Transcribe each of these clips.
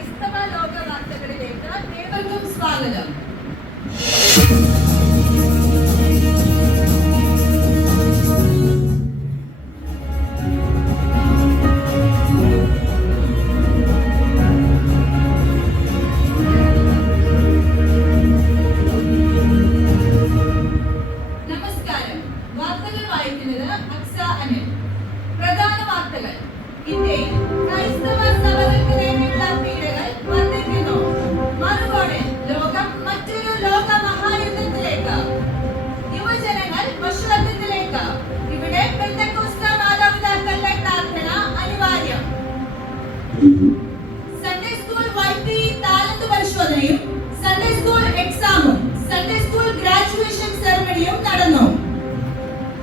ക്രൈസ്തവ ലോക വാർത്തകളിലേക്ക് ഏവർക്കും സ്വാഗതം. നമസ്കാരം. വാർത്തകൾ വായിക്കുന്നത് അക്സ അനിൽ. പ്രധാന വാർത്തകൾ. ഇന്ത്യയിൽ ക്രൈസ്തവ സഭകൾക്ക് നേരെയുള്ള പീഡകൾ വർദ്ധിക്കുന്നു. മറുകോണിൽ ലോകം മറ്റൊരു ലോക മഹായുദ്ധത്തിലേക്ക്. യുവജനങ്ങൾ വഷളത്വത്തിലേക്ക്. ഇവിടെ പെന്തക്കോസ്ത മാതാപിതാക്കളുടെ പ്രാർത്ഥന അനിവാര്യം. സൺഡേ സ്കൂൾ വൈദ്യുതി താലന്ത് പരിശോധനയും സൺഡേ സ്കൂൾ എക്സാമും സൺഡേ സ്കൂൾ ഗ്രാജുവേഷൻ സെറമണിയും നടന്നു.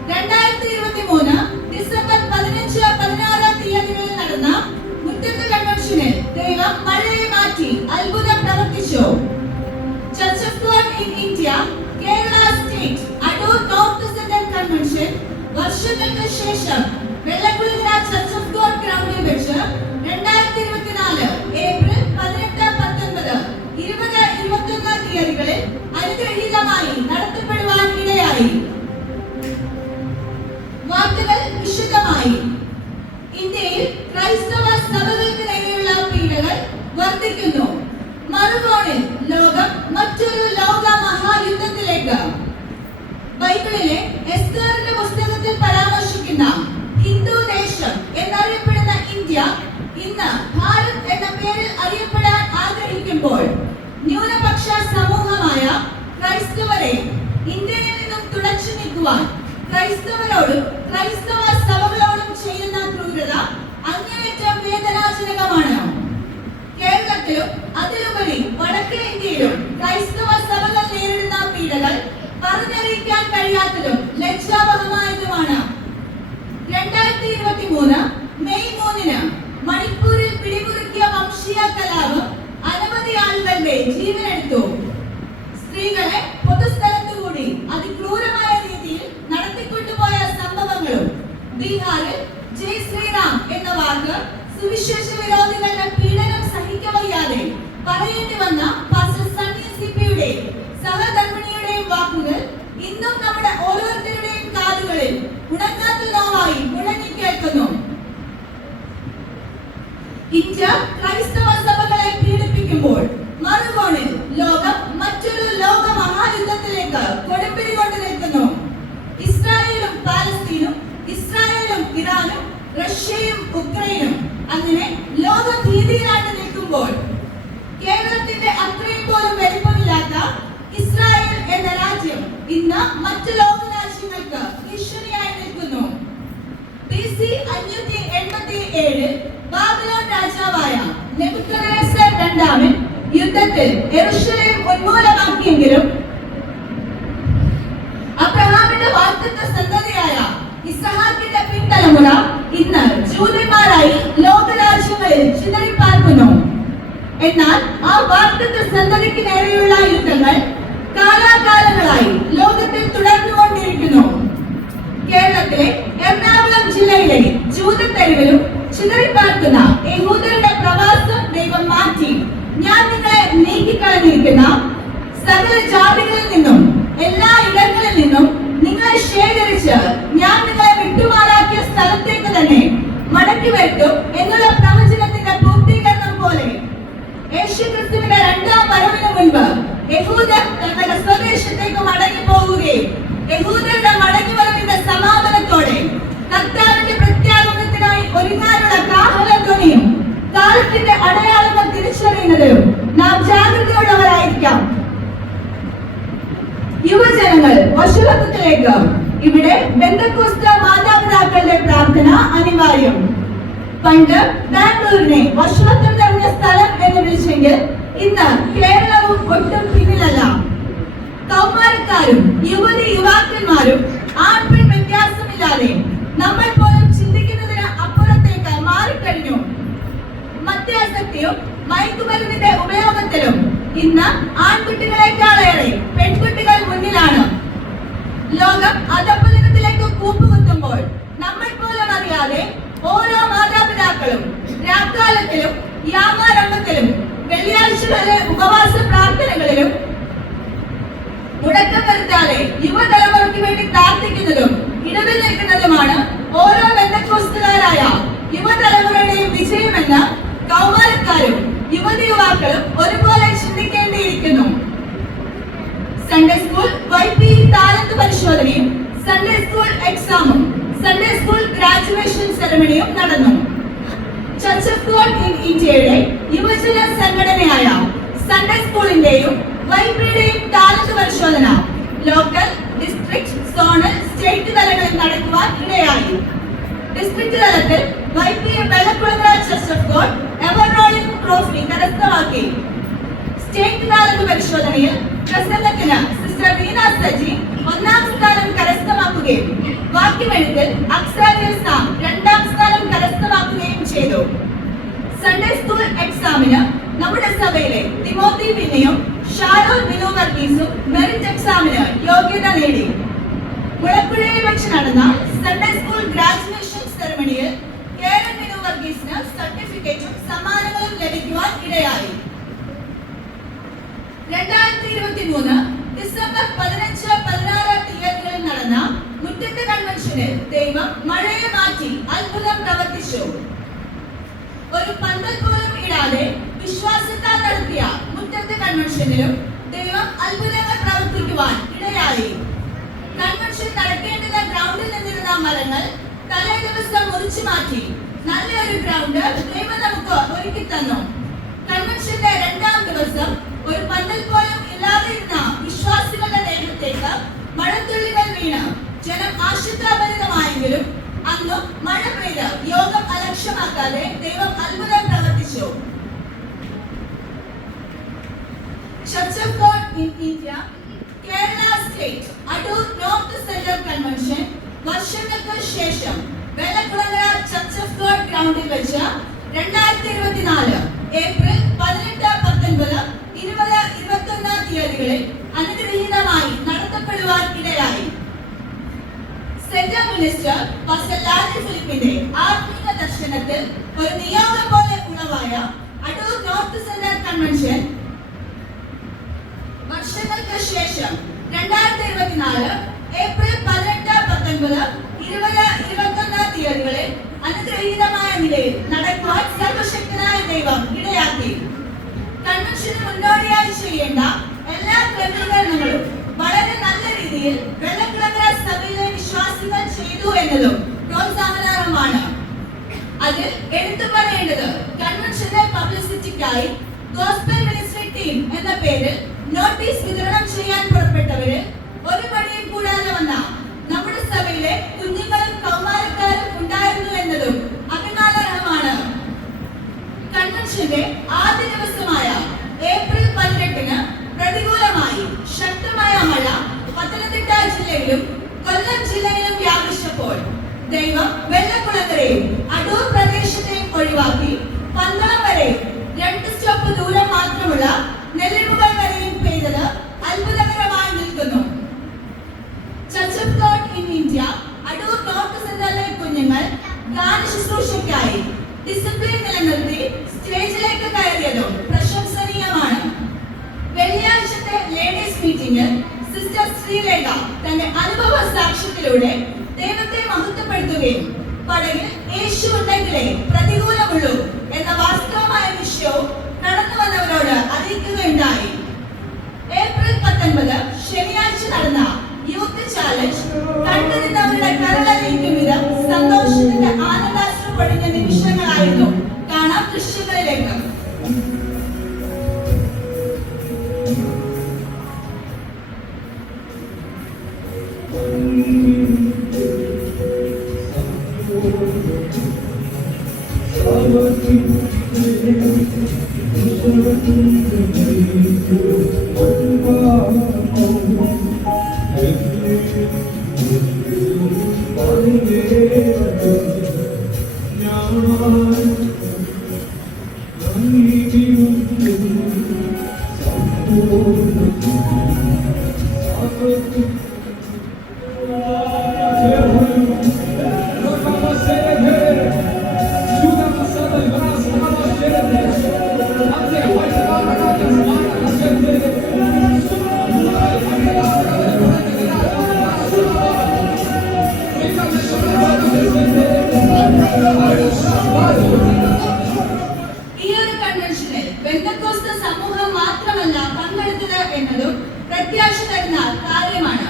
2023 ഡിസംബർ 15-16 തീയതികളിൽ നടന്ന മുറ്റത്ത് കൺവെൻഷനിൽ ദൈവം മഴയെ മാറ്റി അത്ഭുതം പ്രവർത്തിച്ചു. Church of God in India Kerala state Adoor north centre convention വർഷങ്ങൾക്ക് ശേഷം വെള്ളക്കുളങ്ങര ചർച്ച് ഓഫ് ഗോഡ് ഗ്രൗണ്ടിൽ വെച്ച് 2024 ഏപ്രിൽ 18, 19, 20, 21 തീയതികളിൽ അനുഗ്രഹീതമായി നടത്തപ്പെടുവാൻ ഇടയായി. വാർത്തകൾ വിശദമായി. ഇന്ത്യയിൽ ക്രൈസ്തവ സഭകൾക്ക് നേരെയുള്ള പീഡകൾ വർദ്ധിക്കുന്നു. മറുകോണിൽ ലോകം മറ്റൊരു ലോക മഹായുദ്ധത്തിലേക്ക്. ബൈബിളിലെ എസ്തേറിന്റെ പുസ്തകത്തിൽ പരാമർശിക്കുന്ന ഹിന്ദു ദേശം എന്നറിയപ്പെടുന്ന ഇന്ത്യ ഇന്ന് ഭാരത് എന്ന പേരിൽ അറിയപ്പെടാൻ ആഗ്രഹിക്കുമ്പോൾ ന്യൂനപക്ഷ സമൂഹമായ ക്രൈസ്തവരെ ഇന്ത്യയിൽ നിന്നും തുടച്ചു നീക്കുവാൻ ക്രൈസ്തവരോടും ക്രൈസ്തവ സഭകളോടും ചെയ്യുന്ന ക്രൂരത അങ്ങേയറ്റം വേദനാജനകമാണ്. കേരളത്തിലും അതിലുപരി വടക്കേ ഇന്ത്യയിലും ക്രൈസ്തവ സഭകൾ നേരിടുന്ന പീഡകൾ പറഞ്ഞറിയിക്കാൻ കഴിയാത്തതും ലജ്ജാവഹമായതുമാണ്. 2023 മെയ് 3 മണിപ്പൂരിൽ പിടിമുറുക്കിയ വംശീയ കലാപം അനവധി ആളുകളുടെ ജീവനെടുത്തു. സ്ത്രീകളെ പൊതുസ്ഥലത്തുകൂടി അതിക്രൂരമായ രീതിയിൽ നടത്തിക്കൊണ്ടുപോയ സംഭവങ്ങളും ബീഹാറിൽ ജയ് ശ്രീറാം എന്ന വാക്ക് സുവിശേഷ വിരോധികളുടെ പീഡനം സഹിക്കവയ്യാതെ പറയേണ്ടി വന്ന പാസ്റ്റർ സണ്ണി സിപിയുടെ സഹധർമ്മിണിയുടെയും വാക്കുകൾ ഇന്നും നമ്മുടെ ഓരോരുത്തരുടെയും കാതുകളിൽ ഉണങ്ങാത്ത നോവായി മുഴങ്ങിക്കേൾക്കുന്നു. ഇന്ത്യ ക്രൈസ്തവ സഭകളെ പീഡിപ്പിക്കുമ്പോൾ മറുകോണിൽ ലോകം മറ്റൊരു ലോക മഹായുദ്ധത്തിലേക്ക് കൊടുമ്പിരി കൊണ്ട് നിൽക്കുന്നു. ഇസ്രായേലും പാലസ്തീനും, ഇസ്രായേലും ഇറാനും, റഷ്യയും ഉക്രൈനും അങ്ങനെ ലോക ഭീതിയിലാണ്ട് നിൽക്കുമ്പോൾ കേരളത്തിന്റെ അത്രയും പോലും വലിപ്പമില്ലാത്ത ഇസ്രായേൽ എന്ന രാജ്യം ഇന്ന് മറ്റു ലോക രാജ്യങ്ങൾക്ക് ഭീഷണിയായി നിൽക്കുന്നു. BC 587 ബാബിലോൺ രാജാവായ നെബൂഖദ്നേസർ രണ്ടാമൻ യുദ്ധത്തിൽ യെരൂശലേം ഉന്മൂലമാക്കിയെങ്കിലും അബ്രഹാമിന്റെ വാഗ്ദത്ത സന്തതിയായ ഇസ്ഹാക്കിന്റെ പിൻതലമുറ ഇന്ന് ജൂതന്മാരായി ലോകരാജ്യങ്ങളിൽ ചിതറിപ്പാർക്കുന്നു. എന്നാൽ ആ വാഗ്ദത്ത സന്തതിക്ക് നേരെയുള്ള യുദ്ധങ്ങൾ കാലാകാലങ്ങളായി ലോകത്തിൽ തുടർന്നുകൊണ്ടിരിക്കുന്നു. കേരളത്തിലെ എറണാകുളം ജില്ലയിലെ ജൂതത്തെരുവിലും ചിതറിപ്പാർക്കുന്ന യഹൂദരുടെ പ്രവാസം ദൈവം മാറ്റി ഞാൻ നിങ്ങളെ നീക്കിക്കളഞ്ഞിരിക്കുന്ന സകല ജാതികളിൽ നിന്നും എല്ലാ ഇടങ്ങളിൽ നിന്നും നിങ്ങളെ ശേഖരിച്ച് ഞാൻ നിങ്ങളെ വിട്ടുമാറാക്കിയ സ്ഥലത്തേക്ക് തന്നെ മടക്കി വരുത്തും എന്നുള്ള പ്രവചനത്തിന്റെ പൂർത്തീകരണം പോലെ യേശുക്രിസ്തുവിന്റെ രണ്ടാം വരവിന് മുൻപ് യഹൂദർ തങ്ങളുടെ സ്വദേശത്തേക്ക് മടങ്ങി പോവുകയും യഹൂദരുടെ മടങ്ങി വരവിന്റെ സമാപനത്തോടെ കർത്താവിന്റെ പ്രത്യാഗമനത്തിനായി ഒരുങ്ങാനുള്ള കാഹളധ്വനിയും കാലത്തിന്റെ അടയാളങ്ങൾ തിരിച്ചറിയുന്നതിലും നാം ജാഗ്രതയുള്ളവരായിരിക്കാം. യുവജനങ്ങൾ വഷളത്വത്തിലേക്ക്. ഇവിടെ പെന്തക്കോസ്ത മാതാപിതാക്കളുടെ പ്രാർത്ഥന അനിവാര്യം. പണ്ട് ബാംഗ്ലൂരിനെ വഷളത്വം നിറഞ്ഞ സ്ഥലം എന്ന് വിളിച്ചെങ്കിൽ ഇന്ന് കേരളവും ഒട്ടും പിന്നിലല്ല. കൗമാരക്കാരും യുവതി യുവാക്കന്മാരും ആൺപെൺ വ്യത്യാസമില്ലാതെ നമ്മൾ പോലും ചിന്തിക്കുന്നതിന് അപ്പുറത്തേക്ക് മാറിക്കഴിഞ്ഞു. മദ്യാസക്തിയും മയക്കുമരുന്നിന്റെ ഉപയോഗത്തിലും ഇന്ന് ആൺകുട്ടികളെക്കാളേറെ പെൺകുട്ടികൾ മുന്നിലാണ്. ലോകം അധപ്പതനത്തിലേക്ക് കൂപ്പുകുത്തുമ്പോൾ നമ്മൾ പോലും അറിയാതെ ഓരോ മാതാപിതാക്കളും രാക്കാലത്തിലും യാമാരംഭത്തിലും ചർച്ചുകളിലെ ഉപവാസ പ്രാർത്ഥനകളിലും മുടക്കം വരുത്താതെ യുവതലമുറയ്ക്ക് വേണ്ടി പ്രാർത്ഥിക്കുന്നതും ഇടവിൽ നിൽക്കുന്നതുമാണ് ഓരോ ബന്ധക്കോസ്തുകാരായ യുവതലമുറയുടെയും വിജയമെന്ന് കൗമാരക്കാരും യുവതിയുവാക്കളും ഒരുപോലെ ചിന്തിക്കേണ്ടിയിരിക്കുന്നു. സൺഡേ സ്കൂൾ YP താലന്ത് പരിശോധനയും സൺഡേ സ്കൂൾ എക്സാമും സൺഡേ സ്കൂൾ ഗ്രാജുവേഷൻ സെറമണിയും നടന്നു. ചർച്ച് ഓഫ് ഗോഡ് ഇൻ ഇന്ത്യയുടെ യുവജന സംഘടനയായ സൺഡേ സ്കൂളിന്റെയും YPയുടെയും താലന്ത് പരിശോധന ലോക്കൽ, ഡിസ്ട്രിക്ട്, സോണൽ, സ്റ്റേറ്റ് തലങ്ങളിൽ നടക്കുവാൻ ഇടയായി. ഡിസ്ട്രിക്ട് തലത്തിൽ YP Vellakulangara church of God ever rolling trophy കരസ്ഥമാക്കി. സ്റ്റേറ്റ് താലന്ത് പരിശോധനയിൽ പ്രസംഗത്തിന് സിസ്റ്റർ റീന സജി 1ാം സ്ഥാനം കരസ്ഥമാക്കുകയും വാക്യമെഴുത്തിൽ അക്സാരിയ സാം 2ാം സ്ഥാനം കരസ്ഥമാക്കുകയും ചെയ്തു. സൺഡേ സ്കൂൾ എക്സാമിന് നമ്മുടെ സഭയിലെ തിമോത്തി പിന്നെയും ഷാരോൺ ബിനു വർഗീസും മെറിറ്റ് എക്സാമിന് യോഗ്യത നേടി. മുളപ്പുഴയിൽ വെച്ച് നടന്ന സൺഡേ സ്കൂൾ ഗ്രാജുവേഷൻ സെറമണിയിൽ കേരൻ ബിനു വർഗീസിന് സർട്ടിഫിക്കറ്റും സമ്മാനങ്ങളും ലഭിക്കുവാൻ ഇടയായി. 2023 ഡിസംബർ 15-16 തീയതികളിൽ നടന്ന മുറ്റത്തെ കൺവെൻഷനിൽ ദൈവം മഴയെ മാറ്റി അത്ഭുതം പ്രവർത്തിച്ചു. ഒരു പന്തൽ പോലും ഇടാതെ വിശ്വാസത്താൽ നടത്തിയ മുറ്റത്തെ കൺവെൻഷനിലും ദൈവം അത്ഭുതങ്ങൾ പ്രവർത്തിക്കുവാൻ ഇടയായി. കൺവെൻഷൻ നടക്കേണ്ടുന്ന ഗ്രൗണ്ടിൽ നിന്നിരുന്ന മരങ്ങൾ തലേ ദിവസം മുറിച്ചു മാറ്റി നല്ലൊരു ഗ്രൗണ്ട് ദൈവം നമുക്ക് ഒരുക്കി തന്നു. കൺവെൻഷന്റെ 2ാം ദിവസം ഒരു പന്തൽ പോലും ഇല്ലാതിരുന്ന വിശ്വാസികളുടെ ദേഹത്തേക്ക് മഴത്തുള്ളികൾ വീണ് ജനം ആശങ്കാഭരിതമായെങ്കിലും അന്നും മഴ പെയ്ത് യോഗം അലക്ഷ്യമാക്കാതെ ദൈവം അത്ഭുതം പ്രവർത്തിച്ചു. Church of God in India Kerala state Adoor north central convention വർഷങ്ങൾക്ക് ശേഷം വെള്ളക്കുളങ്ങര ചർച്ച് ഓഫ് ഗോഡ് ഗ്രൗണ്ടിൽ വെച്ച് 2024 ഏപ്രിൽ 18, 19, 20, 21 തീയതികളിൽ അനുഗ്രഹീതമായി നടത്തപ്പെടുവാൻ ഇടയായി. സെൻട്രൽ മിനിസ്റ്റർ പാസ്റ്റർ ലാലി ഫിലിപ്പിന്റെ ആത്മീയ ദർശനത്തിൽ ഒരു നിയോഗം പോലെ ഉളവായ അടൂർ നോർത്ത് സെൻട്രൽ കൺവെൻഷൻ വർഷങ്ങൾക്ക് ശേഷം 2024 ഏപ്രിൽ 18, 19, 20, 21 തീയതികളിൽ അനുഗ്രഹീതമായ നിലയിൽ നടക്കുവാൻ സർവശക്തനായ ദൈവം ഇടയാക്കി. കൺവെൻഷന് മുന്നോടിയായി ചെയ്യേണ്ട എല്ലാ ക്രമീകരണങ്ങളും വളരെ നല്ല രീതിയിൽ വെള്ളക്കുളങ്ങര സഭയിലെ വിശ്വാസികൾ ചെയ്തു എന്നതും പ്രോത്സാഹനാർഹമാണ്. അതിൽ എടുത്തു പറയേണ്ടത് കൺവെൻഷന്റെ പബ്ലിസിറ്റിക്കായി ഗോസ്പൽ മിനിസ്ട്രി ടീം എന്ന പേരിൽ നോട്ടീസ് വിതരണം ചെയ്യാൻ പുറപ്പെട്ടവര് ഒരു പണിയും കൂടാതെ വന്ന നമ്മുടെ സഭയിലെ കുഞ്ഞുങ്ങളും കൗമാരക്കാരും ഉണ്ടായിരുന്നു എന്നതും അഭിമാനാർഹമാണ്. കൺവെൻഷന്റെ ആദ്യ ദിവസമായ ഏപ്രിൽ 18 പ്രതികൂലമായി ശക്തമായ മഴ പത്തനംതിട്ട ജില്ലയിലും കൊല്ലം ജില്ലയിലും വ്യാപിച്ചപ്പോൾ ദൈവം വെള്ളക്കുളങ്ങരയും അടൂർ പ്രദേശത്തെയും ഒഴിവാക്കി പന്തളം വരെ 2 സ്റ്റോപ്പ് ദൂരം മാത്രമുള്ള നെല്ലിമുകൾ വരെയും പെയ്തത് അത്ഭുതകരമായി നിൽക്കുന്നു. Church of God in India Adoor north സെൻട്രലിലെ കുഞ്ഞുങ്ങൾ ഗാന ശുശ്രൂഷയ്ക്കായി ഡിസിപ്ലിൻ നിലനിർത്തി സ്റ്റേജിലേക്ക് കയറിയതും പ്രശംസനീയമാണ്. വെള്ളിയാഴ്ചത്തെ ലേഡീസ് മീറ്റിംഗിൽ സിസ്റ്റർ ശ്രീലേഖ തന്റെ അനുഭവ സാക്ഷ്യത്തിലൂടെ ദൈവത്തെ മഹത്വപ്പെടുത്തുകയും പടകിൽ യേശു ഉണ്ടെങ്കിലേ പ്രതികൂലമുള്ളൂ എന്ന വാസ്തവമായ വിഷയവും കടന്നു വന്നവരോട് അറിയിക്കുകയുണ്ടായി. ഏപ്രിൽ 19 ശനിയാഴ്ച നടന്ന യൂത്ത് ചാലഞ്ച് കണ്ടുനിന്നവരുടെ കരളലിയിക്കും വിധം സന്തോഷത്തിന്റെ ആനന്ദാശ്രു പൊഴിഞ്ഞ നിമിഷങ്ങളായിരുന്നു. കാണാം ദൃശ്യങ്ങളിലേക്ക്. ബന്ധക്കോസ്ത സമൂഹം മാത്രമല്ല പങ്കെടുത്തത് എന്നതും പ്രത്യാശ തരുന്ന കാര്യമാണ്.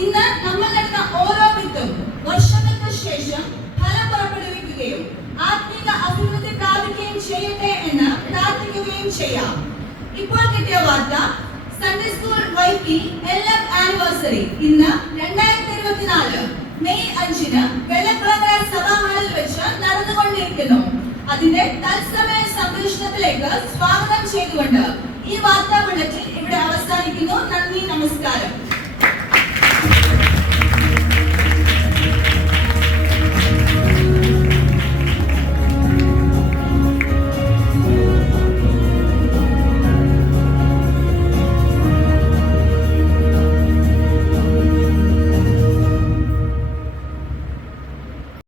ഇന്ന് നമ്മൾ നടന്ന ഓരോ വിത്തും വർഷങ്ങൾക്ക് ശേഷം ഫലം പുറപ്പെടുവിക്കുകയും ആത്മീക അഭിവൃദ്ധി പ്രാപിക്കുകയും ചെയ്യട്ടെ എന്ന് പ്രാർത്ഥിക്കുകയും ചെയ്യാം. ഇപ്പോൾ കിട്ടിയ വാർത്ത, സൺഡേ സ്കൂൾ വൈക്കി LM ആനിവേഴ്സറി ഇന്ന് 2024 മെയ് 5 വെള്ളക്കുളങ്ങര സഭാ ഹാളിൽ വെച്ച് നടന്നുകൊണ്ടിരിക്കുന്നു. അതിന്റെ തത്സമയ സംപ്രേഷണത്തിലേക്ക് സ്വാഗതം ചെയ്തുകൊണ്ട് ഈ വാർത്താ ബുള്ളറ്റിൻ ഇവിടെ അവസാനിക്കുന്നു. നന്ദി, നമസ്കാരം.